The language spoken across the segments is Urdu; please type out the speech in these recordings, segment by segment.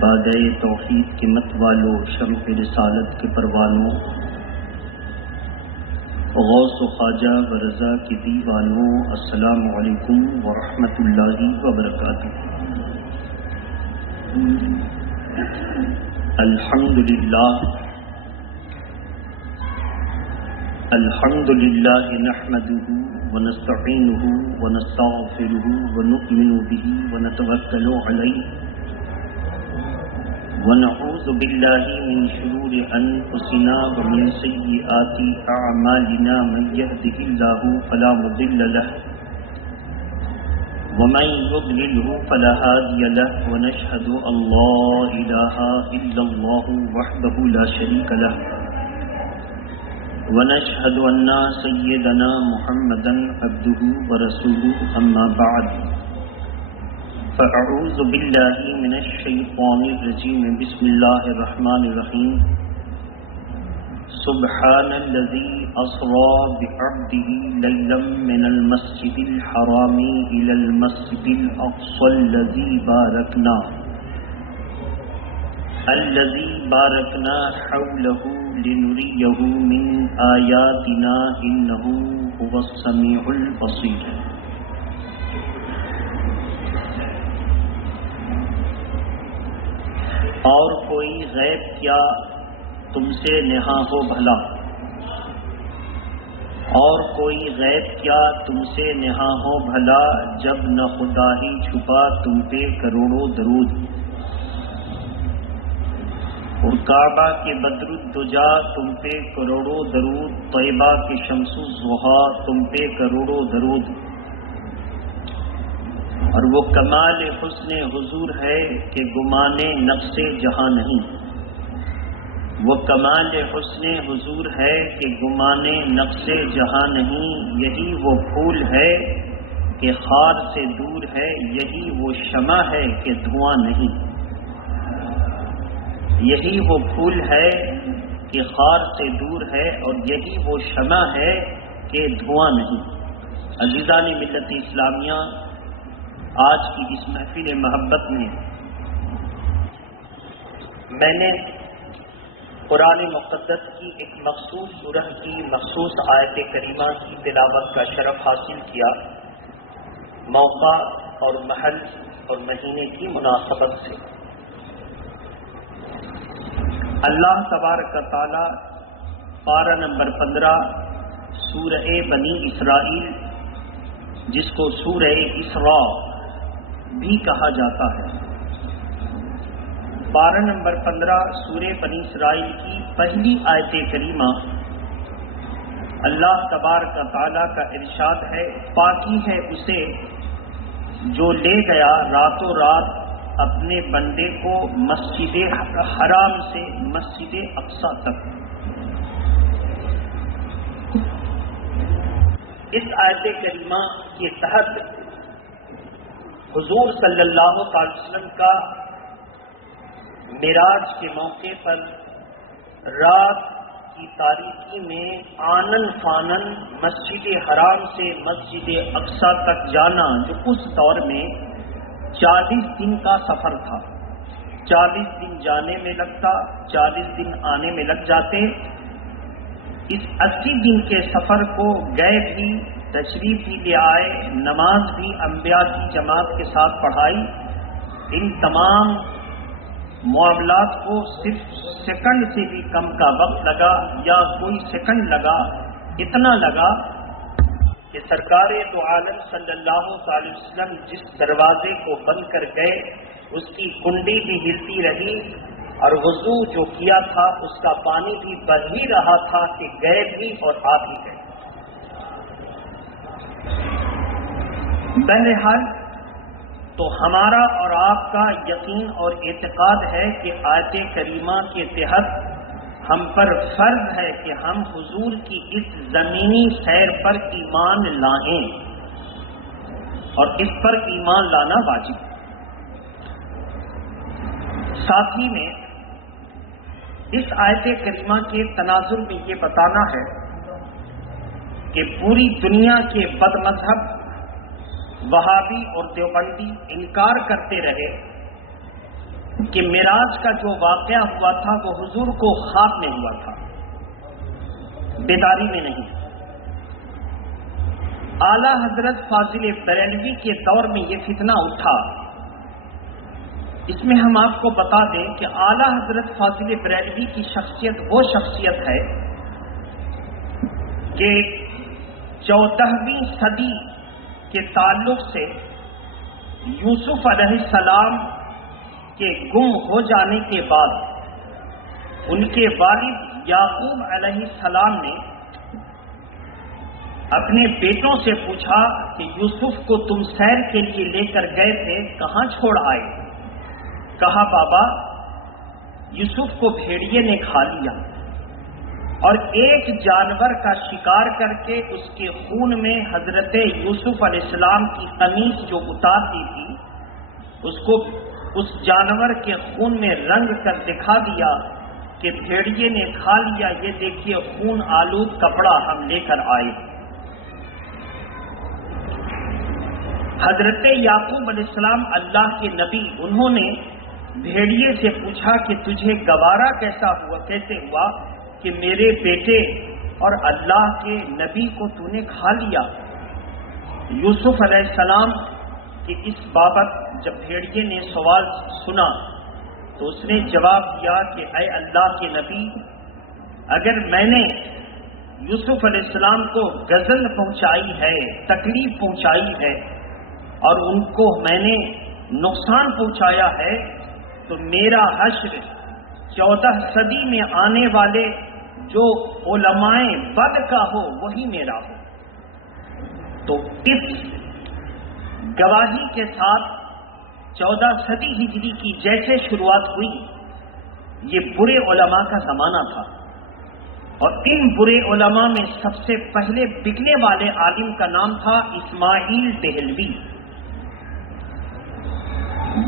بادئ توحید کے مت والو، شمع رسالت کے پروانوں، غوث و خواجہ و رضا کے دیوانوں، السلام علیکم ورحمۃ اللہ وبرکاتہ۔ الحمد للہ نحمده ونستعینه ونستغفره ونؤمن به ونتوکل علیہ ونعوذ باللہ من شرور انفسنا ومن سیئات اعمالنا، من یهده اللہ فلا مضل له ومن يضلله فلا هادي له، ونشهد ان لا اله الا الله وحده لا شريك له، ونشهد ان سيدنا محمدا عبده ورسوله، اما بعد فاعوذ بالله من الشيطان الرجيم، بسم الله الرحمن الرحيم، سبحان الذي أسرى بعبده ليلا من المسجد الحرام إلى المسجد الأقصى الذي باركنا حوله لنريه من آياتنا إنه هو السميع البصير۔ اور کوئی غیب کیا تم سے نہا ہو بھلا، اور کوئی غیب کیا تم سے نہا ہو بھلا، جب نہ خدا ہی چھپا تم پہ کروڑوں درود، اور کعبہ کے بدر الدجا تم پہ کروڑوں درود، طیبہ کے شمس الضحیٰ تم پہ کروڑوں درود، اور وہ کمال حسن حضور ہے کہ گمانے نفس جہاں نہیں، وہ کمال حسن حضور ہے کہ گمانے نفس جہاں نہیں، یہی وہ پھول ہے کہ خار سے دور ہے، یہی وہ شمع ہے کہ دھواں نہیں، یہی وہ پھول ہے کہ خار سے دور ہے، اور یہی وہ شمع ہے کہ دھواں نہیں۔ عزیزان ملت اسلامیہ، آج کی اس محفل محبت میں میں نے قرآن مقدس کی ایک مخصوص سورہ کی مخصوص آیت کریمہ کی تلاوت کا شرف حاصل کیا، موقع اور محل اور مہینے کی مناسبت سے۔ اللہ تبارک و تعالی پارہ نمبر 15 سورہ بنی اسرائیل، جس کو سورہ اسراء بھی کہا جاتا ہے، پارہ نمبر 15 سورہ بنی اسرائیل کی پہلی آیت کریمہ، اللہ تبارک و تعالیٰ کا ارشاد ہے، پاکی ہے اسے جو لے گیا راتوں رات اپنے بندے کو مسجد حرام سے مسجد اقصی تک۔ اس آیت کریمہ کے تحت حضور صلی اللہ علیہ وسلم کا معراج کے موقع پر رات کی تاریکی میں آنن فانن مسجد حرام سے مسجد اقصی تک جانا، جو اس دور میں 40 دن کا سفر تھا، 40 دن جانے میں لگتا، 40 دن آنے میں لگ جاتے۔ اس 80 دن کے سفر کو گئے بھی، تشریف بھی لے آئے، نماز بھی انبیاء کی جماعت کے ساتھ پڑھائی، ان تمام معاملات کو صرف سیکنڈ سے بھی کم کا وقت لگا، یا کوئی سیکنڈ لگا، اتنا لگا کہ سرکار دو عالم صلی اللہ علیہ وسلم جس دروازے کو بند کر گئے اس کی کنڈی بھی ہلتی رہی، اور وضو جو کیا تھا اس کا پانی بھی بڑھ ہی رہا تھا کہ گئے بھی اور آ بھی گئے۔ بہرحال تو ہمارا اور آپ کا یقین اور اعتقاد ہے کہ آیت کریمہ کے تحت ہم پر فرض ہے کہ ہم حضور کی اس زمینی سیر پر ایمان لائیں، اور اس پر ایمان لانا واجب۔ ساتھ ہی میں اس آیت کریمہ کے تناظر میں یہ بتانا ہے کہ پوری دنیا کے بد مذہب وہابی اور دیوبندی انکار کرتے رہے کہ معراج کا جو واقعہ ہوا تھا وہ حضور کو خواب میں ہوا تھا، بیداری میں نہیں۔ اعلی حضرت فاضل بریلوی کے دور میں یہ فتنہ اٹھا۔ اس میں ہم آپ کو بتا دیں کہ اعلی حضرت فاضل بریلوی کی شخصیت وہ شخصیت ہے کہ 14ویں صدی کے تعلق سے یوسف علیہ السلام کے گم ہو جانے کے بعد ان کے والد یعقوب علیہ السلام نے اپنے بیٹوں سے پوچھا کہ یوسف کو تم سیر کے لیے لے کر گئے تھے، کہاں چھوڑ آئے؟ کہا بابا یوسف کو بھیڑیے نے کھا لیا اور ایک جانور کا شکار کر کے اس کے خون میں حضرت یوسف علیہ السلام کی قمیص جو اتار دی تھی اس کو اس جانور کے خون میں رنگ کر دکھا دیا کہ بھیڑیے نے کھا لیا، یہ دیکھیے خون آلود کپڑا ہم لے کر آئے۔ حضرت یعقوب علیہ السلام اللہ کے نبی، انہوں نے بھیڑیے سے پوچھا کہ تجھے گوارا کیسے ہوا کہ میرے بیٹے اور اللہ کے نبی کو تو نے کھا لیا؟ یوسف علیہ السلام کہ اس بابت جب بھیڑیے نے سوال سنا تو اس نے جواب دیا کہ اے اللہ کے نبی، اگر میں نے یوسف علیہ السلام کو غزل پہنچائی ہے، تکلیف پہنچائی ہے اور ان کو میں نے نقصان پہنچایا ہے تو میرا حشر 14 صدی میں آنے والے جو علماء بد کا ہو وہی میرا ہو۔ تو اس گواہی کے ساتھ 14 صدی ہجری کی جیسے شروعات ہوئی، یہ برے علماء کا زمانہ تھا، اور ان برے علماء میں سب سے پہلے بکنے والے عالم کا نام تھا اسماعیل دہلوی۔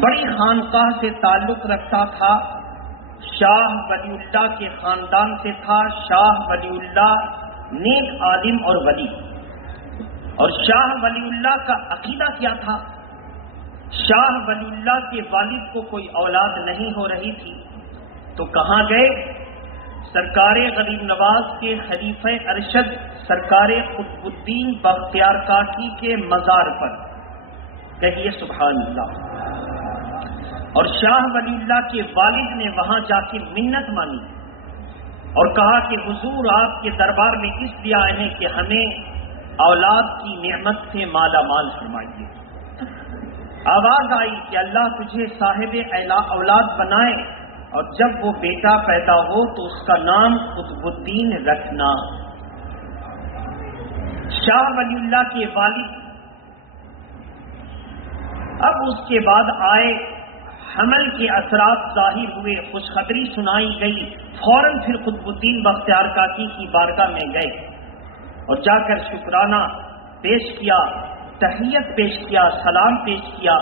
بڑی خانقاہ سے تعلق رکھتا تھا، شاہ ولی اللہ کے خاندان سے تھا۔ شاہ ولی اللہ نیک عالم اور ولی، اور شاہ ولی اللہ کا عقیدہ کیا تھا؟ شاہ ولی اللہ کے والد کو کوئی اولاد نہیں ہو رہی تھی تو کہاں گئے؟ سرکار غریب نواز کے خلیفہ ارشد سرکار قطب الدین بختیار کاکی کے مزار پر، کہیے سبحان اللہ۔ اور شاہ ولی اللہ کے والد نے وہاں جا کے منت مانی اور کہا کہ حضور آپ کے دربار میں اس لیے آئے ہیں کہ ہمیں اولاد کی نعمت سے مالا مال فرمائیے۔ آواز آئی کہ اللہ تجھے صاحب اولاد بنائے اور جب وہ بیٹا پیدا ہو تو اس کا نام قطب الدین رکھنا۔ شاہ ولی اللہ کے والد اب اس کے بعد آئے، حمل کے اثرات ظاہر ہوئے، خوشخبری سنائی گئی، فوراً پھر قطب الدین بختیار کاکی کی بارگاہ میں گئے اور جا کر شکرانہ پیش کیا، تحیت پیش کیا، سلام پیش کیا،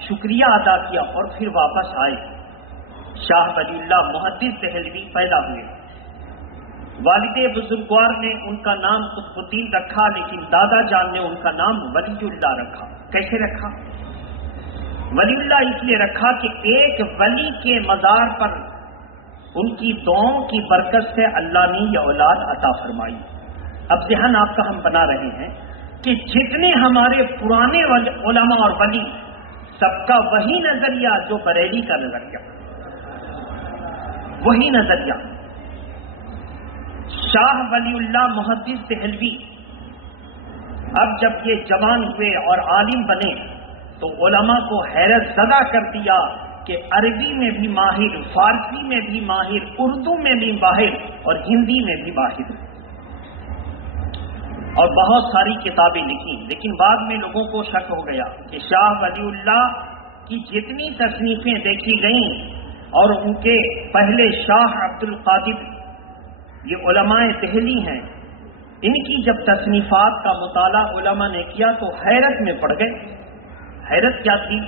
شکریہ ادا کیا اور پھر واپس آئے۔ شاہ ولی اللہ محدث دہلوی پیدا ہوئے۔ والد بزرگوار نے ان کا نام قطب الدین رکھا، لیکن دادا جان نے ان کا نام ولی اللہ رکھا۔ کیسے رکھا؟ ولی اللہ اس لیے رکھا کہ ایک ولی کے مزار پر ان کی دعاؤں کی برکت سے اللہ نے یہ اولاد عطا فرمائی۔ اب ذہن آپ کا ہم بنا رہے ہیں کہ جتنے ہمارے پرانے علماء اور ولی، سب کا وہی نظریہ جو بریلی کا نظریہ، وہی نظریہ۔ شاہ ولی اللہ محدث دہلوی اب جب یہ جوان ہوئے اور عالم بنے تو علماء کو حیرت زدہ کر دیا کہ عربی میں بھی ماہر، فارسی میں بھی ماہر، اردو میں بھی ماہر اور ہندی میں بھی ماہر، اور بہت ساری کتابیں لکھی۔ لیکن بعد میں لوگوں کو شک ہو گیا کہ شاہ ولی اللہ کی جتنی تصنیفیں دیکھی گئیں اور ان کے پہلے شاہ عبد القادر، یہ علماء دہلی ہیں، ان کی جب تصنیفات کا مطالعہ علماء نے کیا تو حیرت میں پڑ گئے۔ حیرت کیا تھی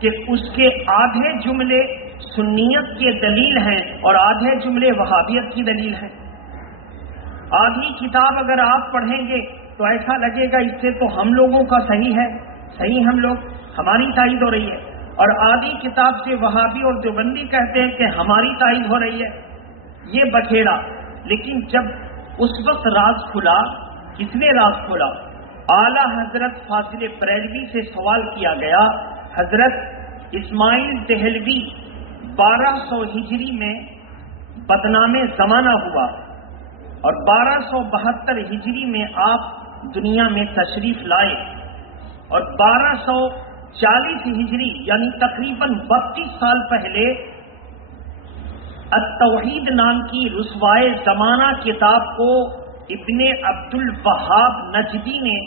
کہ اس کے آدھے جملے سنیت کے دلیل ہیں اور آدھے جملے وہابیت کی دلیل ہیں۔ آدھی کتاب اگر آپ پڑھیں گے تو ایسا لگے گا اس سے تو ہم لوگوں کا صحیح ہے، صحیح ہم لوگ، ہماری تائید ہو رہی ہے، اور آدھی کتاب سے وہابی اور دیوبندی کہتے ہیں کہ ہماری تائید ہو رہی ہے، یہ بکھیڑا۔ لیکن جب اس وقت راز کھلا، کس نے راز کھولا؟ اعلی حضرت فاضل بریلوی سے سوال کیا گیا۔ حضرت اسماعیل دہلوی 1200 ہجری میں بدنام زمانہ ہوا اور 1272 ہجری میں آپ دنیا میں تشریف لائے، اور 1240 ہجری یعنی تقریباً 32 سال پہلے التوحید نام کی رسوائے زمانہ کتاب کو ابن عبد الوہاب نجدی نے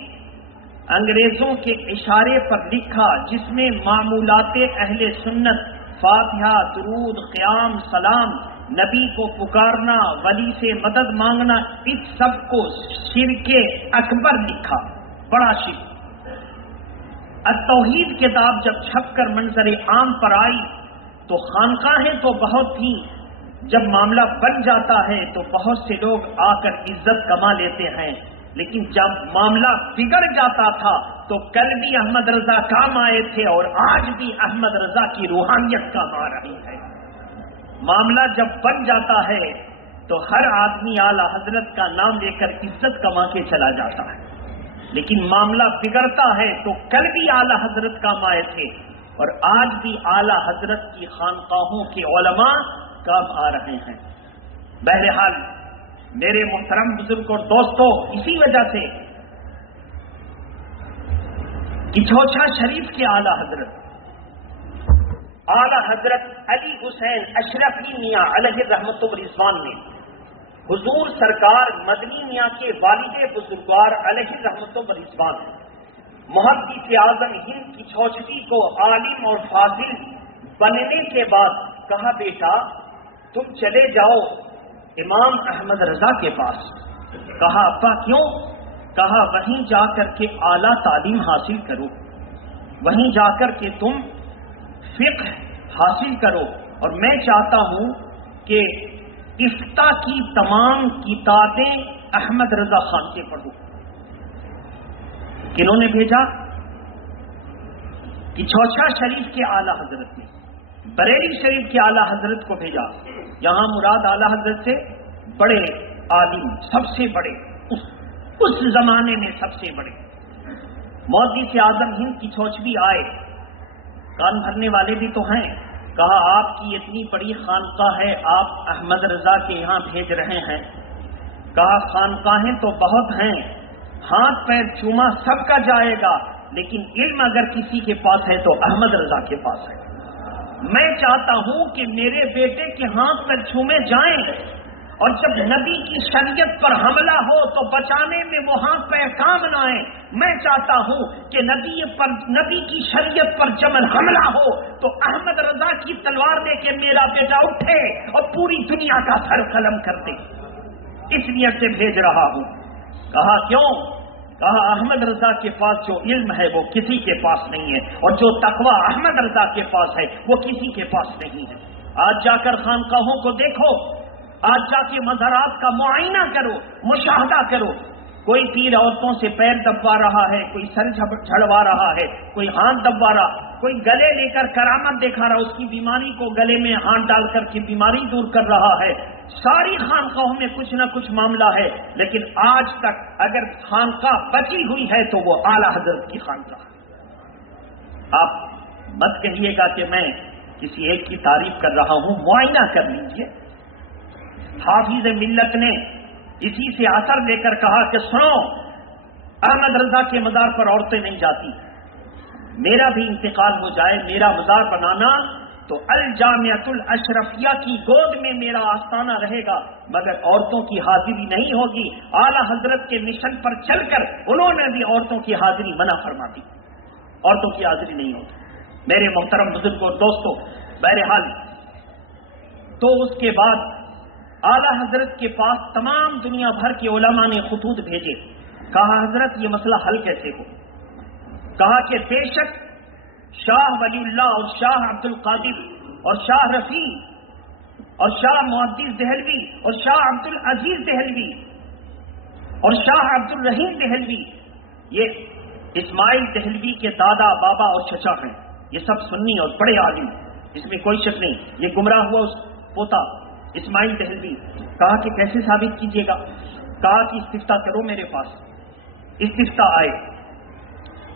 انگریزوں کے اشارے پر لکھا، جس میں معمولات اہل سنت، فاتحہ، درود، قیام، سلام، نبی کو پکارنا، ولی سے مدد مانگنا، اس سب کو شرک اکبر لکھا، بڑا شرک۔ التوحید کتاب جب چھپ کر منظر عام پر آئی تو خانقاہیں تو بہت تھیں، جب معاملہ بن جاتا ہے تو بہت سے لوگ آ کر عزت کما لیتے ہیں، لیکن جب معاملہ بگڑ جاتا تھا تو کل بھی احمد رضا کام آئے تھے اور آج بھی احمد رضا کی روحانیت کام آ رہی ہے۔ معاملہ جب بن جاتا ہے تو ہر آدمی اعلی حضرت کا نام لے کر عزت کما کے چلا جاتا ہے، لیکن معاملہ بگڑتا ہے تو کل بھی اعلی حضرت کام آئے تھے اور آج بھی اعلی حضرت کی خانقاہوں کے علماء کام آ رہے ہیں۔ بہرحال میرے محترم بزرگ اور دوستو، اسی وجہ سے کچھوچھا شریف کے اعلی حضرت علی حسین اشرفی میاں علیہ رحمت و رضوان نے حضور سرکار مدنی میاں کے والد بزرگوار علیہ رحمت و رضوان محدث اعظم ہند کچھوچھوی کو عالم اور فاضل بننے کے بعد کہا، بیٹا تم چلے جاؤ امام احمد رضا کے پاس۔ کہا ابا کیوں؟ کہا وہیں جا کر کے اعلیٰ تعلیم حاصل کرو، وہیں جا کر کے تم فقہ حاصل کرو، اور میں چاہتا ہوں کہ افتاء کی تمام کتابیں احمد رضا خان سے پڑھو۔ کنہوں نے بھیجا؟ کچھوچھا شریف کے اعلیٰ حضرت نے بریلی شریف کے اعلیٰ حضرت کو بھیجا۔ یہاں مراد اعلیٰ حضرت سے بڑے عالم، سب سے بڑے، اس زمانے میں سب سے بڑے محدث اعظم ہند کچھوچھوی آئے، کان بھرنے والے بھی تو ہیں۔ کہا آپ کی اتنی بڑی خانقاہ ہے، آپ احمد رضا کے یہاں بھیج رہے ہیں؟ کہا خانقاہیں تو بہت ہیں، ہاتھ پیر چوما سب کا جائے گا، لیکن علم اگر کسی کے پاس ہے تو احمد رضا کے پاس ہے۔ میں چاہتا ہوں کہ میرے بیٹے کے ہاتھ پیر چومے جائیں، اور جب نبی کی شریعت پر حملہ ہو تو بچانے میں وہ ہاتھ پیر کام نہ آئے۔ میں چاہتا ہوں کہ نبی کی شریعت پر جب حملہ ہو تو احمد رضا کی تلوار دے کے میرا بیٹا اٹھے اور پوری دنیا کا سر قلم کر دے، اس نیت سے بھیج رہا ہوں۔ کہا کیوں؟ کہا احمد رضا کے پاس جو علم ہے وہ کسی کے پاس نہیں ہے، اور جو تقوی احمد رضا کے پاس ہے وہ کسی کے پاس نہیں ہے۔ آج جا کر خانقاہوں کو دیکھو، آج جا کے مزارات کا معائنہ کرو، مشاہدہ کرو، کوئی پیر عورتوں سے پیر دبوا رہا ہے، کوئی سر جھڑوا رہا ہے، کوئی ہاتھ دبوا رہا، کوئی گلے لے کر کرامت دکھا رہا، اس کی بیماری کو گلے میں ہاتھ ڈال کر کے بیماری دور کر رہا ہے۔ ساری خانقاہوں میں کچھ نہ کچھ معاملہ ہے، لیکن آج تک اگر خانقاہ بچی ہوئی ہے تو وہ اعلیٰ حضرت کی خانقاہ ہے۔ آپ مت کہیے گا کہ میں کسی ایک کی تعریف کر رہا ہوں، معائنہ کر لیجئے۔ حافظ ملت نے اسی سے اثر لے کر کہا کہ سنو، احمد رضا کے مزار پر عورتیں نہیں جاتی، میرا بھی انتقال ہو جائے، میرا مزار بنانا تو الجامعۃ الاشرفیہ کی گود میں میرا آستانہ رہے گا، مگر عورتوں کی حاضری نہیں ہوگی۔ اعلیٰ حضرت کے مشن پر چل کر انہوں نے بھی عورتوں کی حاضری منع فرما دی، عورتوں کی حاضری نہیں ہوگی۔ میرے محترم بزرگوں اور دوستوں، بہرحال تو اس کے بعد اعلیٰ حضرت کے پاس تمام دنیا بھر کے علماء نے خطوط بھیجے۔ کہا حضرت یہ مسئلہ حل کیسے ہو؟ کہا کہ بے شک شاہ ولی اللہ اور شاہ عبد القادر اور شاہ رفیع اور شاہ محدث دہلوی اور شاہ عبد العزیز دہلوی اور شاہ عبد الرحیم دہلوی، یہ اسماعیل دہلوی کے دادا، بابا اور چچا ہیں، یہ سب سنی اور بڑے عالم، اس میں کوئی شک نہیں. یہ گمراہ ہوا اس پوتا اسماعیل دہلوی. کہا کہ کیسے ثابت کیجیے گا؟ کہا کہ استفتاء کرو میرے پاس. استفتاء آئے.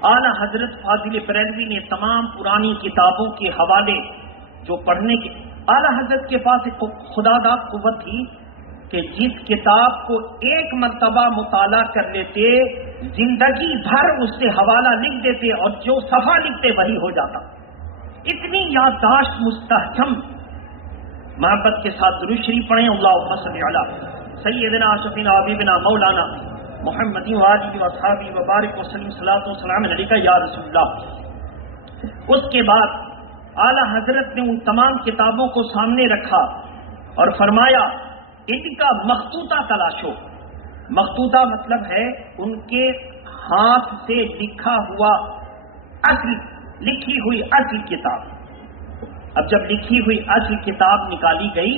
اعلیٰ حضرت فاضل بریلوی نے تمام پرانی کتابوں کے حوالے جو پڑھنے کے، اعلیٰ حضرت کے پاس ایک خدا داد قوت تھی کہ جس کتاب کو ایک مرتبہ مطالعہ کر لیتے زندگی بھر اس سے حوالہ لکھ دیتے اور جو صفحہ لکھتے وہی ہو جاتا. اتنی یادداشت مستحکم. محبت کے ساتھ درود شریف پڑھیں. اللہم صلی علی سیدنا شفیعنا حبیبنا مولانا محمد وآلہ وصحبہ وبارک وسلم صلاۃ و سلام علیک یا رسول اللہ. اس کے بعد اعلیٰ حضرت نے ان تمام کتابوں کو سامنے رکھا اور فرمایا ان کا مخطوطہ تلاشو. مخطوطہ مطلب ہے ان کے ہاتھ سے لکھا ہوا اصل، لکھی ہوئی اصل کتاب. اب جب لکھی ہوئی اصل کتاب نکالی گئی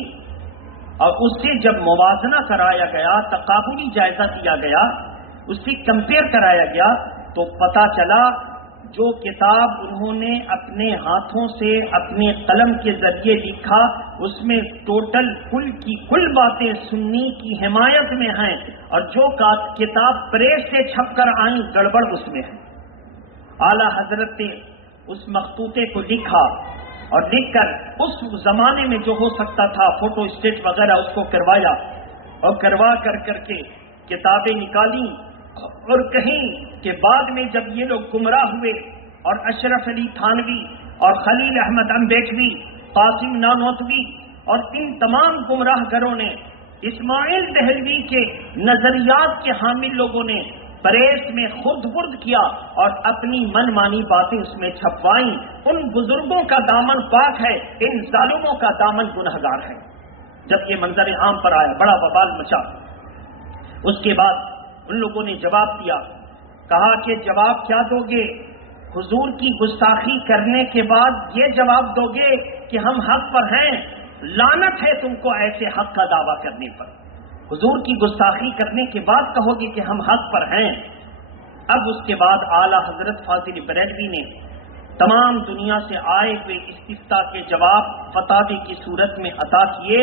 اور اس سے جب موازنہ کرایا گیا، تقابلی جائزہ دیا گیا، اس سے کمپیئر کرایا گیا، تو پتہ چلا جو کتاب انہوں نے اپنے ہاتھوں سے اپنے قلم کے ذریعے لکھا اس میں ٹوٹل کل کی کل باتیں سنی کی حمایت میں ہیں، اور جو کتاب پریس سے چھپ کر آئیں گڑبڑ اس میں ہے. اعلیٰ حضرت نے اس مخطوطے کو لکھا اور لکھ کر اس زمانے میں جو ہو سکتا تھا فوٹو اسٹیٹ وغیرہ اس کو کروایا، اور کروا کر کے کتابیں نکالی. اور کہیں کہ بعد میں جب یہ لوگ گمراہ ہوئے اور اشرف علی تھانوی اور خلیل احمد امبیکوی، قاسم نانوتوی اور ان تمام گمراہ گروں نے اسماعیل دہلوی کے نظریات کے حامل لوگوں نے پریس میں خرد برد کیا اور اپنی من مانی باتیں اس میں چھپوائیں. ان بزرگوں کا دامن پاک ہے، ان ظالموں کا دامن گنہگار ہے. جب یہ منظر عام پر آیا بڑا ببال مچا. اس کے بعد ان لوگوں نے جواب دیا، کہا کہ جواب کیا دو گے؟ حضور کی گستاخی کرنے کے بعد یہ جواب دو گے کہ ہم حق پر ہیں؟ لعنت ہے تم کو ایسے حق کا دعویٰ کرنے پر. حضور کی گستاخی کرنے کے بعد کہو گے کہ ہم حق پر ہیں. اب اس کے بعد اعلیٰ حضرت فاضل بریلوی نے تمام دنیا سے آئے ہوئے استفتاء کے جواب فتاوی کی صورت میں عطا کیے.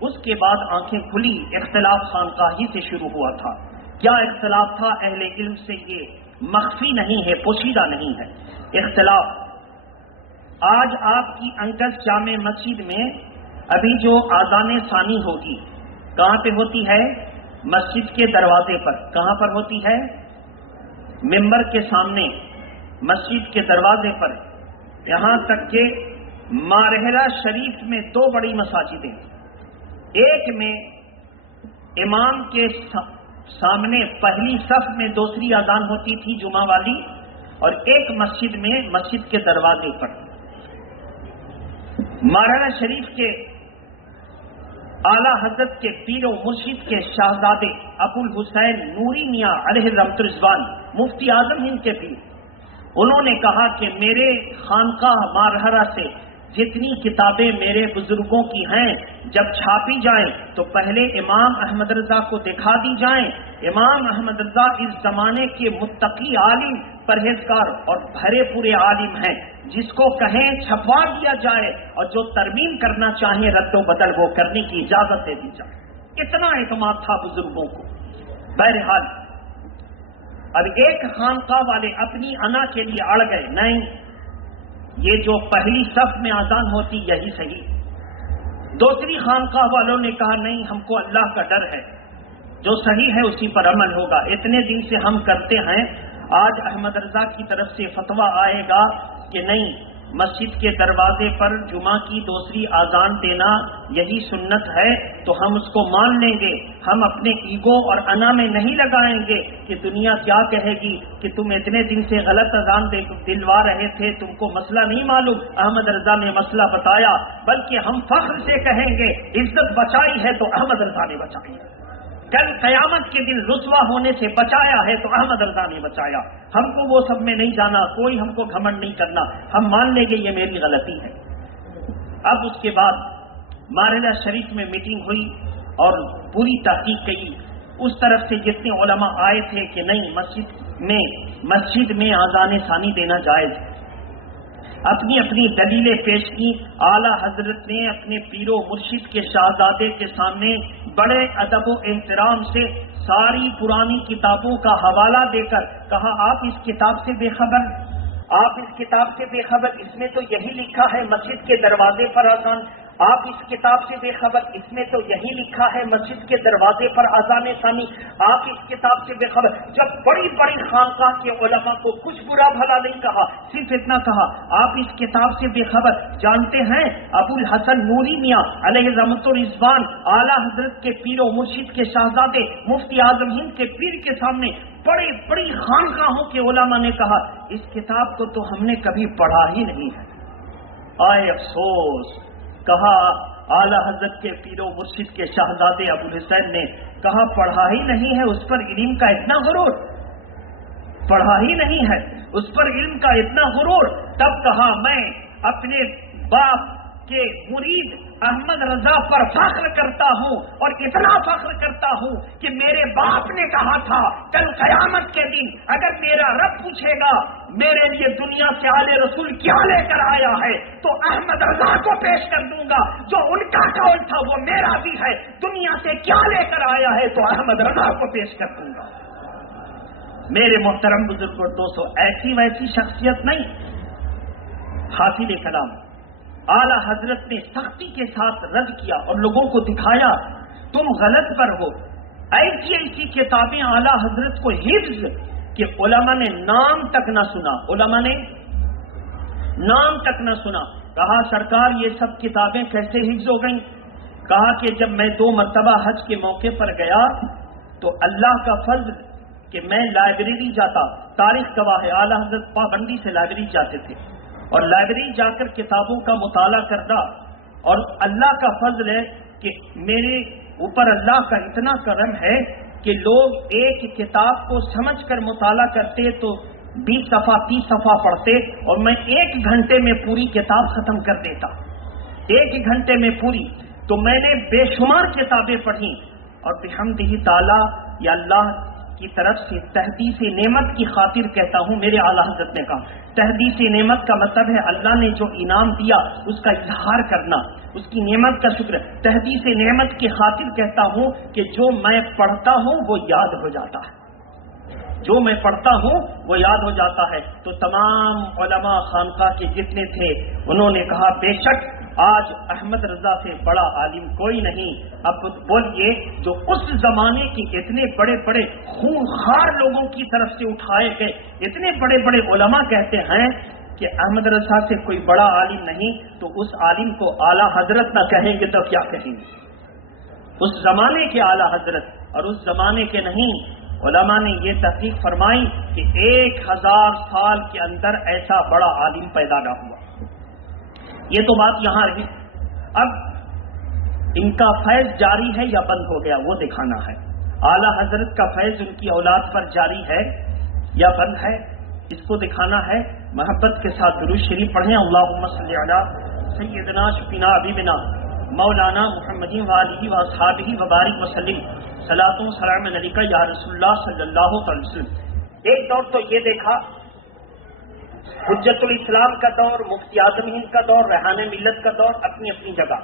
اس کے بعد آنکھیں کھلی. اختلاف خانقاہی سے شروع ہوا تھا. کیا اختلاف تھا؟ اہل علم سے یہ مخفی نہیں ہے، پوشیدہ نہیں ہے اختلاف. آج آپ کی انگز جامع مسجد میں ابھی جو آذان ثانی ہوگی کہاں پہ ہوتی ہے؟ مسجد کے دروازے پر. کہاں پر ہوتی ہے؟ ممبر کے سامنے مسجد کے دروازے پر. یہاں تک کہ مارحلہ شریف میں دو بڑی مساجدیں، ایک میں امام کے سامنے پہلی صف میں دوسری اذان ہوتی تھی جمعہ والی، اور ایک مسجد میں مسجد کے دروازے پر. مارحلہ شریف کے اعلیٰ حضرت کے پیر و مرشد کے شہزادے ابو الحسین نوری میاں علیہ رحمت رضوان، مفتی اعظم ہند کے پیر، انہوں نے کہا کہ میرے خانقاہ مارحلہ سے جتنی کتابیں میرے بزرگوں کی ہیں جب چھاپی جائیں تو پہلے امام احمد رضا کو دکھا دی جائیں. امام احمد رضا اس زمانے کے متقی عالم، پرہیزگار اور بھرے پورے عالم ہیں. جس کو کہیں چھپوا دیا جائے اور جو ترمیم کرنا چاہیں رد و بدل وہ کرنے کی اجازت دے دی جائے. اتنا اعتماد تھا بزرگوں کو. بہرحال اب ایک خانقاہ والے اپنی انا کے لیے اڑ گئے، نہیں یہ جو پہلی صف میں اذان ہوتی یہی صحیح. دوسری خانقاہ والوں نے کہا نہیں، ہم کو اللہ کا ڈر ہے، جو صحیح ہے اسی پر عمل ہوگا. اتنے دن سے ہم کرتے ہیں، آج احمد رضا کی طرف سے فتویٰ آئے گا کہ نہیں، مسجد کے دروازے پر جمعہ کی دوسری اذان دینا یہی سنت ہے تو ہم اس کو مان لیں گے. ہم اپنے ایگو اور انا میں نہیں لگائیں گے کہ دنیا کیا کہے گی کہ تم اتنے دن سے غلط اذان دلوا رہے تھے، تم کو مسئلہ نہیں معلوم. احمد رضا نے مسئلہ بتایا، بلکہ ہم فخر سے کہیں گے عزت بچائی ہے تو احمد رضا نے بچائی ہے. کل قیامت کے دن رسوا ہونے سے بچایا ہے تو احمد رضا نے بچایا. ہم کو وہ سب میں نہیں جانا، کوئی ہم کو گھمنڈ نہیں کرنا، ہم مان لیں گے یہ میری غلطی ہے. اب اس کے بعد مارحلہ شریف میں میٹنگ ہوئی اور پوری تحقیق کی. اس طرف سے جتنے علماء آئے تھے کہ نہیں مسجد میں اذان ثانی دینا جائز. اپنی اپنی دلیلیں پیش کی. اعلی حضرت نے اپنے پیر و مرشد کے شہزادے کے سامنے بڑے ادب و احترام سے ساری پرانی کتابوں کا حوالہ دے کر کہا آپ اس کتاب سے بے خبر، آپ اس کتاب سے بے خبر، اس میں تو یہی لکھا ہے مسجد کے دروازے پر اذان، آپ اس کتاب سے بے خبر، اس میں تو یہی لکھا ہے مسجد کے دروازے پر اذان ثانی، آپ اس کتاب سے بے خبر. جب بڑی بڑی خانقاہ کے علماء کو کچھ برا بھلا نہیں کہا، صرف اتنا کہا آپ اس کتاب سے بے خبر. جانتے ہیں ابو الحسن نوری میاں علیہ رحمت الرضوان اعلیٰ حضرت کے پیر و مرشد کے شہزادے مفتی اعظم ہند کے پیر کے سامنے بڑی بڑی خانقاہوں کے علماء نے کہا اس کتاب کو تو ہم نے کبھی پڑھا ہی نہیں ہے. آئے افسوس. کہا اعلی حضرت کے پیر و مرشد کے شہزادے ابو الحسین نے کہا پڑھا ہی نہیں ہے، اس پر علم کا اتنا غرور، پڑھا ہی نہیں ہے اس پر علم کا اتنا غرور. تب کہا میں اپنے باپ کے مرید احمد رضا پر فخر کرتا ہوں، اور اتنا فخر کرتا ہوں کہ میرے باپ نے کہا تھا کل قیامت کے دن اگر میرا رب پوچھے گا میرے لیے دنیا سے آل رسول کیا لے کر آیا ہے تو احمد رضا کو پیش کر دوں گا، جو ان کا قول تھا وہ میرا بھی ہے، دنیا سے کیا لے کر آیا ہے تو احمد رضا کو پیش کر دوں گا. میرے محترم بزرگوں دوستو، ایسی ویسی شخصیت نہیں. حاصل کلام اعلی حضرت نے سختی کے ساتھ رد کیا اور لوگوں کو دکھایا تم غلط پر ہو. ایسی ایسی کتابیں اعلی حضرت کو حفظ کہ علماء نے نام تک نہ سنا، علماء نے نام تک نہ سنا. کہا سرکار یہ سب کتابیں کیسے حفظ ہو گئیں؟ کہا کہ جب میں 2 مرتبہ حج کے موقع پر گیا تو اللہ کا فضل کہ میں لائبریری جاتا، تاریخ گواہ ہے اعلی حضرت پابندی سے لائبریری جاتے تھے اور لائبریری جا کر کتابوں کا مطالعہ کرتا، اور اللہ کا فضل ہے کہ میرے اوپر اللہ کا اتنا کرم ہے کہ لوگ ایک کتاب کو سمجھ کر مطالعہ کرتے تو 20 صفحہ 30 صفحہ پڑھتے اور میں 1 گھنٹے میں پوری کتاب ختم کر دیتا، 1 گھنٹے میں پوری. تو میں نے بے شمار کتابیں پڑھی اور بحمدہ تعالی یا اللہ کی طرف سے تحدیث نعمت کی خاطر کہتا ہوں. میرے اعلیٰ حضرت نے کہا تحدیث نعمت کا مطلب ہے اللہ نے جو انعام دیا اس کا اظہار کرنا، اس کی نعمت کا شکر. تحدیث نعمت کی خاطر کہتا ہوں کہ جو میں پڑھتا ہوں وہ یاد ہو جاتا ہے، جو میں پڑھتا ہوں وہ یاد ہو جاتا ہے. تو تمام علماء خانقاہ کے جتنے تھے انہوں نے کہا بے شک آج احمد رضا سے بڑا عالم کوئی نہیں. اب بولیے جو اس زمانے کے اتنے بڑے بڑے خونخوار لوگوں کی طرف سے اٹھائے گئے اتنے بڑے بڑے علماء کہتے ہیں کہ احمد رضا سے کوئی بڑا عالم نہیں، تو اس عالم کو اعلیٰ حضرت نہ کہیں گے تو کیا کہیں گے؟ اس زمانے کے اعلیٰ حضرت اور اس زمانے کے نہیں. علماء نے یہ تحقیق فرمائی کہ 1000 سال کے اندر ایسا بڑا عالم پیدا نہ ہوا. یہ تو بات یہاں رہی. اب ان کا فیض جاری ہے یا بند ہو گیا وہ دکھانا ہے. اعلیٰ حضرت کا فیض ان کی اولاد پر جاری ہے یا بند ہے اس کو دکھانا ہے. محبت کے ساتھ درود شریف پڑھیں. اللہم صلی علی سیدنا شفینا حبیبنا مولانا محمد وآلہ واصحابہ وبارک وسلم. صلاۃ و سلام علیکہ یا رسول اللہ صلی اللہ علیہ وسلم. ایک دور تو یہ دیکھا حجت الاسلام کا دور، مفتی اعظم ہند کا دور، ریحان ملت کا دور، اپنی اپنی جگہ.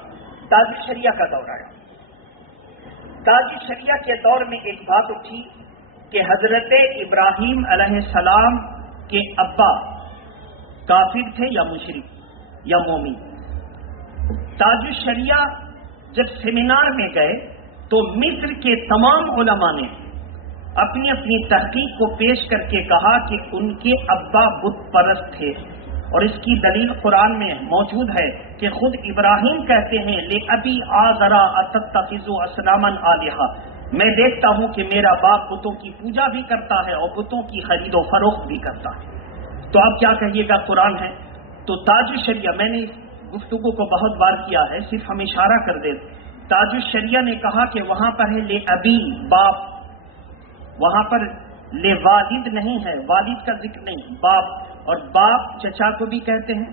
تاج الشریعہ کا دور آیا. تاج الشریعہ کے دور میں ایک بات اٹھی کہ حضرت ابراہیم علیہ السلام کے ابا کافر تھے یا مشرک یا مومن. تاج الشریعہ جب سیمینار میں گئے تو مصر کے تمام علماء نے اپنی اپنی تحقیق کو پیش کر کے کہا کہ ان کے ابا بت پرست تھے، اور اس کی دلیل قرآن میں موجود ہے کہ خود ابراہیم کہتے ہیں لِأَبِي آزَرَا أَتَتَّخِذُ أَصْنَامًا آلِهَةً، میں دیکھتا ہوں کہ میرا باپ بتوں کی پوجا بھی کرتا ہے اور بتوں کی خرید و فروخت بھی کرتا ہے. تو آپ کیا کہیے گا؟ قرآن ہے. تو تاج الشریعہ میں نے گفتگو کو بہت بار کیا ہے، صرف ہم اشارہ کر دیں. تاج الشریعہ نے کہا کہ وہاں پر ہے لِأَبِي باپ، وہاں پر لے والد نہیں ہے، والد کا ذکر نہیں، باپ. اور باپ چچا کو بھی کہتے ہیں،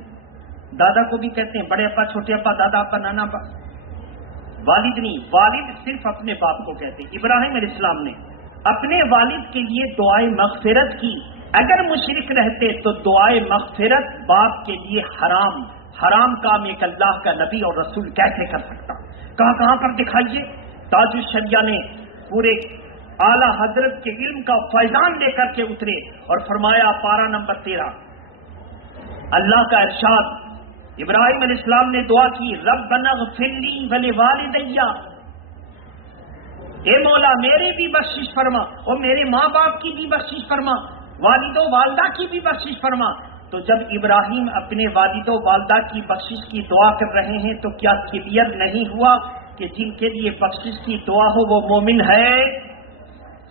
دادا کو بھی کہتے ہیں، بڑے ابا چھوٹے ابا دادا ابا نانا ابا. والد نہیں، والد صرف اپنے باپ کو کہتے ہیں. ابراہیم علیہ السلام نے اپنے والد کے لیے دعائے مغفرت کی اگر مشرک رہتے تو دعائے مغفرت باپ کے لیے حرام کام ایک اللہ کا نبی اور رسول کیسے کر سکتا؟ کہاں پر دکھائیے؟ تاج الشریعہ نے پورے اعلی حضرت کے علم کا فیضان لے کر کے اترے اور فرمایا پارہ نمبر 13 اللہ کا ارشاد، ابراہیم علیہ السلام نے دعا کی ربنا اغفر لی ولوالدی، اے مولا میرے بھی بخشش فرما اور میرے ماں باپ کی بھی بخشش فرما، والد و والدہ کی بھی بخشش فرما۔ تو جب ابراہیم اپنے والد و والدہ کی بخشش کی دعا کر رہے ہیں تو کیا کلیئر نہیں ہوا کہ جن کے لیے بخشش کی دعا ہو وہ مومن ہے؟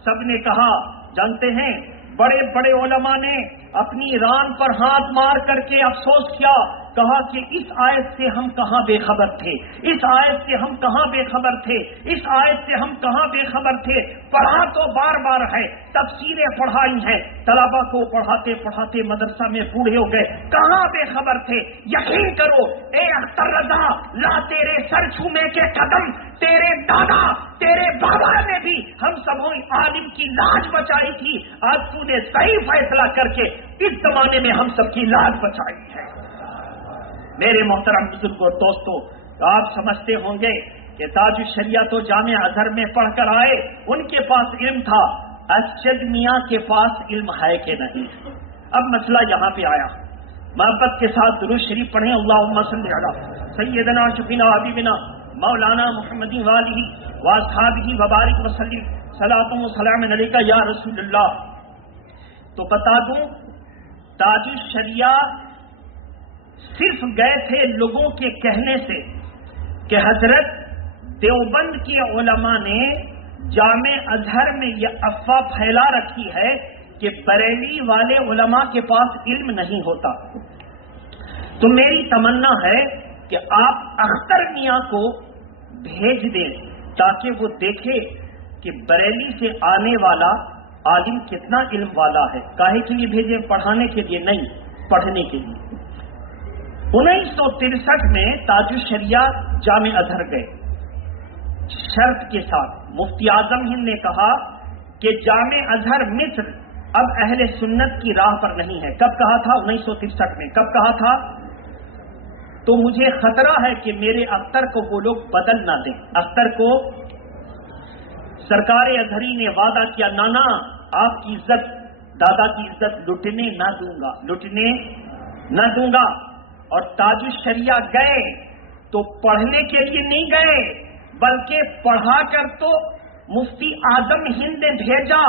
سب نے کہا، جانتے ہیں بڑے بڑے علماء نے اپنی ران پر ہاتھ مار کر کے افسوس کیا، کہا کہ اس آیت سے ہم کہاں بے خبر تھے، اس آیت سے ہم کہاں بے خبر تھے، اس آیت سے ہم کہاں بے خبر تھے۔ پڑھا تو بار بار ہے، تفسیریں پڑھائی ہیں، طلبا کو پڑھاتے پڑھاتے مدرسہ میں بوڑھے ہو گئے، کہاں بے خبر تھے؟ یقین کرو اے اختر رضا، لا تیرے سر چھونے کے قدم، تیرے دادا تیرے بابا نے بھی ہم سبوں عالم کی لاج بچائی تھی، آج تو نے صحیح فیصلہ کر کے اس زمانے میں ہم سب کی لاج بچائی ہے۔ میرے محترم بزرگ اور دوستو، آپ سمجھتے ہوں گے کہ تاج الشریعہ تو جامعہ ازہر میں پڑھ کر آئے، ان کے پاس علم تھا، اسجد میاں کے پاس علم ہے کہ نہیں؟ اب مسئلہ یہاں پہ آیا، محبت کے ساتھ درود شریف پڑھیں، اللہم صلی علی سیدنا شفینا حبیبنا مولانا محمد والہ واصحابہ وبارک وسلم صلاۃ و سلام علیکہ یا رسول اللہ۔ تو بتا دوں، تاج الشریعہ صرف گئے تھے لوگوں کے کہنے سے کہ حضرت دیوبند کے علماء نے جامع ازہر میں یہ افواہ پھیلا رکھی ہے کہ بریلی والے علماء کے پاس علم نہیں ہوتا، تو میری تمنا ہے کہ آپ اختر میاں کو بھیج دیں تاکہ وہ دیکھے کہ بریلی سے آنے والا عالم کتنا علم والا ہے۔ کاہے کے لیے بھیجیں؟ پڑھانے کے لیے نہیں، پڑھنے کے لیے۔ 1963 میں تاج الشریعہ جامع ازہر گئے، شرط کے ساتھ مفتی اعظم ہند نے کہا کہ جامع ازہر مصر اب اہل سنت کی راہ پر نہیں ہے۔ کب کہا تھا؟ 1963 میں۔ کب کہا تھا؟ تو مجھے خطرہ ہے کہ میرے اختر کو وہ لوگ بدل نہ دیں۔ اختر کو سرکار ازہری نے وعدہ کیا، نانا آپ کی عزت، دادا کی عزت لٹنے نہ دوں گا، لٹنے نہ دوں گا۔ اور تاج الشریعہ گئے تو پڑھنے کے لیے نہیں گئے، بلکہ پڑھا کر تو مفتی اعظم ہند نے بھیجا۔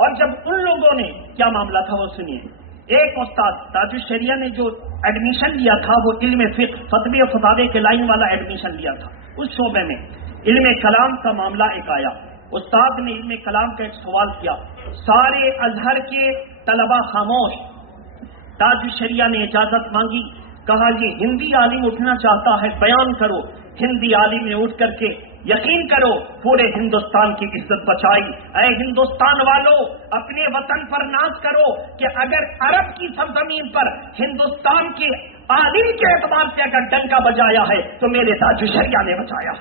اور جب ان لوگوں نے، کیا معاملہ تھا وہ سنیے، ایک استاد تاج الشریعہ نے جو ایڈمیشن لیا تھا وہ علم فقہ، فتوی و فتاوے کے لائن والا ایڈمیشن لیا تھا، اس شعبے میں علم کلام کا معاملہ ایک آیا۔ استاد نے علم کلام کا ایک سوال کیا، سارے ازہر کے طلبہ خاموش۔ تاج الشریعہ نے اجازت مانگی، کہا یہ ہندی عالم اٹھنا چاہتا ہے، بیان کرو۔ ہندی عالم نے اٹھ کر کے، یقین کرو پورے ہندوستان کی عزت بچائی۔ اے ہندوستان والو، اپنے وطن پر ناز کرو کہ اگر عرب کی سرزمین پر ہندوستان کے عالم کے اعتبار سے اگر ڈنکا بجایا ہے تو میرے تاج الشریعہ نے بچایا۔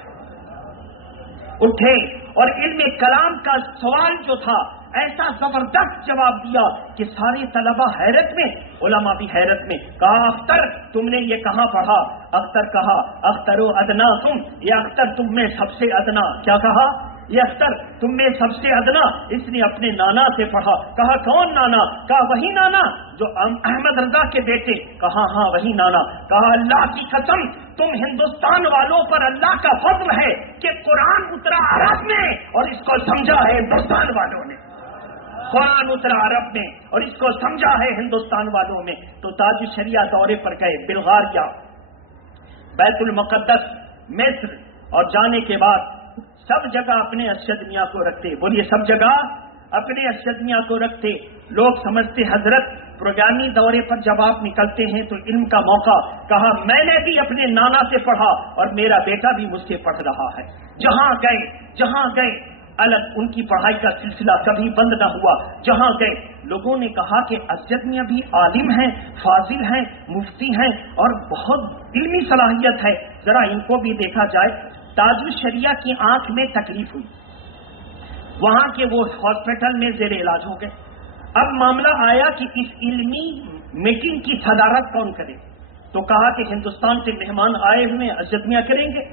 اٹھے اور علم کلام کا سوال جو تھا ایسا زبردست جواب دیا کہ سارے طلبہ حیرت میں، علماء بھی حیرت میں۔ کہا اختر تم نے یہ کہاں پڑھا؟ اختر کہا اختر ادنا تم، یہ اختر تم میں سب سے ادنا۔ کیا کہا؟ یہ اختر تم میں سب سے ادنا۔ اس نے اپنے نانا سے پڑھا۔ کہا کون نانا؟ کہا وہی نانا جو احمد رضا کے بیٹے۔ کہا ہاں وہی نانا۔ کہا اللہ کی قسم تم ہندوستان والوں پر اللہ کا فضل ہے کہ قرآن اترا عرب میں اور اس کو سمجھا ہے ہندوستان والوں نے، قرآن اترا عرب میں اور اس کو سمجھا ہے ہندوستان والوں میں۔ تو تاج الشریعہ دورے پر گئے، بلغاریہ، بیت المقدس، مصر، اور جانے کے بعد سب جگہ اپنے ارشد میاں کو رکھتے۔ بولیے سب جگہ اپنے ارشد میاں کو رکھتے۔ لوگ سمجھتے حضرت پروگرامی دورے پر جب آپ نکلتے ہیں تو علم کا موقع۔ کہا میں نے بھی اپنے نانا سے پڑھا اور میرا بیٹا بھی مجھ سے پڑھ رہا ہے۔ جہاں گئے الگ ان کی پڑھائی کا سلسلہ کبھی بند نہ ہوا۔ جہاں گئے لوگوں نے کہا کہ ارشد میاں بھی عالم ہیں، فاضل ہیں، مفتی ہیں اور بہت علمی صلاحیت ہے، ذرا ان کو بھی دیکھا جائے۔ تاج الشریعہ کی آنکھ میں تکلیف ہوئی، وہاں کے وہ ہاسپٹل میں زیر علاج ہو گئے۔ اب معاملہ آیا کہ اس علمی میٹنگ کی صدارت کون کرے؟ تو کہا کہ ہندوستان سے مہمان آئے ہوئے ارشد میاں کریں گے۔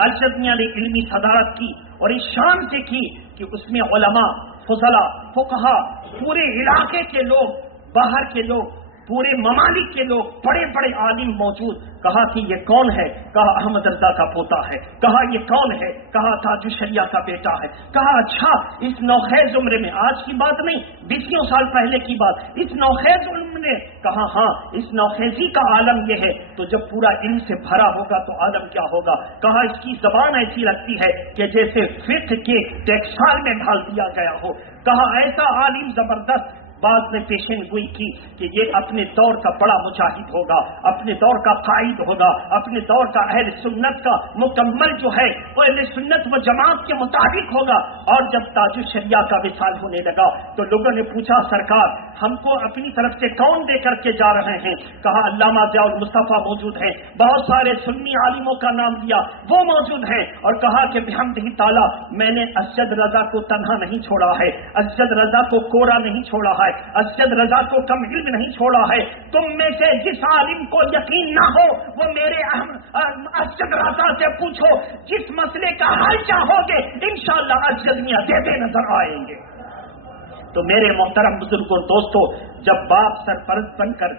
ارشد میاں نے علمی صدارت کی اور اس شان سے کی کہ اس میں علماء، فضلاء، فقہاء، پورے علاقے کے لوگ، باہر کے لوگ، پورے ممالک کے لوگ، بڑے بڑے عالم موجود۔ کہا کہ یہ کون ہے؟ کہا احمد رضا کا پوتا ہے۔ کہا یہ کون ہے؟ کہا تاج الشریعہ کا بیٹا ہے۔ کہا اچھا، اس نوخیز زمرے میں، آج کی بات نہیں، 20 سال پہلے کی بات، اس نوخیز زمرے نے کہا ہاں اس نوخیزی کا عالم یہ ہے۔ تو جب پورا علم سے بھرا ہوگا تو عالم کیا ہوگا؟ کہا اس کی زبان ایسی لگتی ہے کہ جیسے فقہ کے ٹیکسال میں ڈال دیا گیا ہو۔ کہا ایسا عالم زبردست۔ بعد میں پیشین گوئی کی کہ یہ اپنے دور کا بڑا مجاہد ہوگا، اپنے دور کا قائد ہوگا، اپنے دور کا اہل سنت کا مکمل جو ہے وہ اہل سنت و جماعت کے مطابق ہوگا۔ اور جب تاج الشریعہ کا وصال ہونے لگا تو لوگوں نے پوچھا سرکار ہم کو اپنی طرف سے کون دے کر کے جا رہے ہیں؟ کہا علامہ ضیاء المصطفیٰ موجود ہیں، بہت سارے سنی عالموں کا نام دیا، وہ موجود ہیں، اور کہا کہ بحمدہ تعالیٰ میں نے ارشد رضا کو تنہا نہیں چھوڑا ہے، ارشد رضا کو کورا نہیں چھوڑا ہے، ارشد رضا کو کم علم نہیں چھوڑا ہے۔ تم میں سے جس عالم کو یقین نہ ہو وہ میرے ارشد رضا سے پوچھو، جس مسئلے کا حل چاہو گے انشاءاللہ ارشد میاں دیتے نظر آئیں گے۔ تو میرے محترم بزرگوں دوستو، جب باپ سرپرست بن کر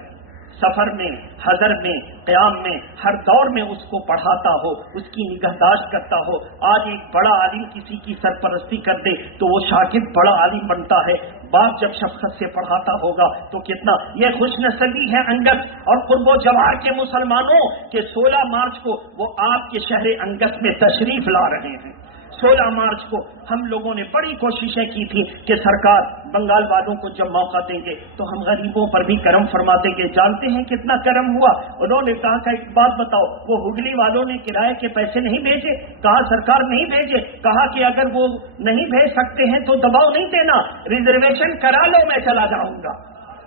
سفر میں، حضر میں، قیام میں، ہر دور میں اس کو پڑھاتا ہو، اس کی نگہداشت کرتا ہو، آج ایک بڑا عالم کسی کی سرپرستی کر دے تو وہ شاگرد بڑا عالم بنتا ہے۔ باپ جب شفقت سے پڑھاتا ہوگا تو کتنا یہ خوش نصیبی ہے انگس اور قرب و جوار کے مسلمانوں کہ 16 مارچ کو وہ آپ کے شہر انگس میں تشریف لا رہے ہیں۔ 16 مارچ کو ہم لوگوں نے بڑی کوششیں کی تھی کہ سرکار بنگال والوں کو جب موقع دیں گے تو ہم غریبوں پر بھی کرم فرما دیں گے۔ جانتے ہیں کتنا کرم ہوا؟ انہوں نے کہا کہ ایک بات بتاؤ، وہ ہگلی والوں نے کرائے کے پیسے نہیں بھیجے؟ کہا سرکار نہیں بھیجے۔ کہا کہ اگر وہ نہیں بھیج سکتے ہیں تو دباؤ نہیں دینا، ریزرویشن کرا لو، میں چلا جاؤں گا۔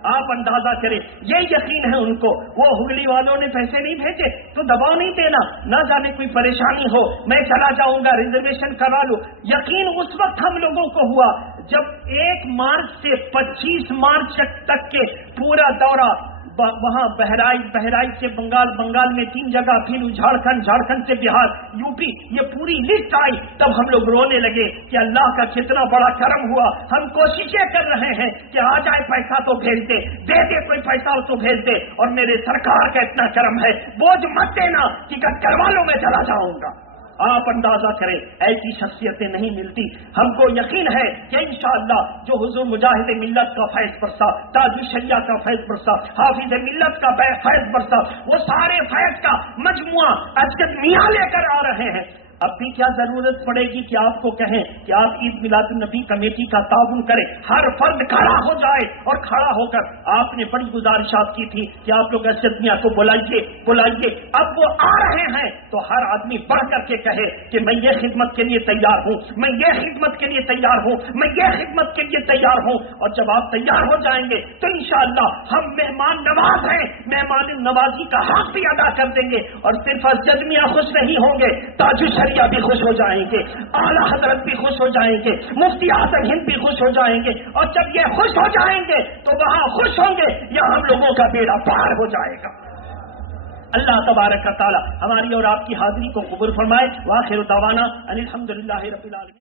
آپ اندازہ کریں، یہ یقین ہے ان کو، وہ ہگلی والوں نے پیسے نہیں بھیجے تو دباؤ نہیں دینا، نہ جانے کوئی پریشانی ہو، میں چلا جاؤں گا، ریزرویشن کرا لو۔ یقین اس وقت ہم لوگوں کو ہوا جب 1 مارچ سے 25 مارچ تک کے پورا دورہ وہاں بہرائچ سے بنگال، بنگال میں 3 جگہ، پھر جھارکھنڈ، جھارکھنڈ سے بہار، یوپی، یہ پوری لسٹ آئی، تب ہم لوگ رونے لگے کہ اللہ کا کتنا بڑا کرم ہوا۔ ہم کوششیں کر رہے ہیں کہ آ جائے پیسہ تو بھیج دے، دے دے کوئی پیسہ تو بھیج دے، اور میرے سرکار کا اتنا کرم ہے، بوجھ مت دینا، ٹکٹ کروا لو، میں چلا جاؤں گا۔ آپ اندازہ کریں ایسی شخصیتیں نہیں ملتی۔ ہم کو یقین ہے کہ انشاءاللہ جو حضور مجاہد ملت کا فیض برسا، تاج الشریعہ کا فیض برسا، حافظ ملت کا فیض برسا، وہ سارے فیض کا مجموعہ ارشد میاں لے کر آ رہے ہیں۔ اب بھی کیا ضرورت پڑے گی کہ آپ کو کہیں کہ آپ عید میلاد النبی کمیٹی کا تعاون کریں، ہر فرد کھڑا ہو جائے، اور کھڑا ہو کر آپ نے بڑی گزارشات کی تھی کہ آپ لوگ ارشد میاں کو بلائیے، اب وہ آ رہے ہیں تو ہر آدمی بڑھ کر کے کہے کہ میں یہ خدمت کے لیے تیار ہوں، میں یہ خدمت کے لیے تیار ہوں، میں یہ خدمت کے لیے تیار ہوں۔ اور جب آپ تیار ہو جائیں گے تو انشاءاللہ ہم مہمان نواز ہیں، مہمان نوازی کا حق بھی ادا کر دیں گے، اور صرف ارشد میاں خوش نہیں ہوں گے، تاج الشریعہ بھی خوش ہو جائیں گے، اعلیٰ حضرت بھی خوش ہو جائیں گے، مفتی اعظم ہند بھی خوش ہو جائیں گے، اور جب یہ خوش ہو جائیں گے تو وہاں خوش ہوں گے، یہاں ہم لوگوں کا بیڑا پار ہو جائے گا۔ اللہ تبارک و تعالی ہماری اور آپ کی حاضری کو قبول فرمائے۔ وآخر دعوانا ان الحمدللہ رب العالمین۔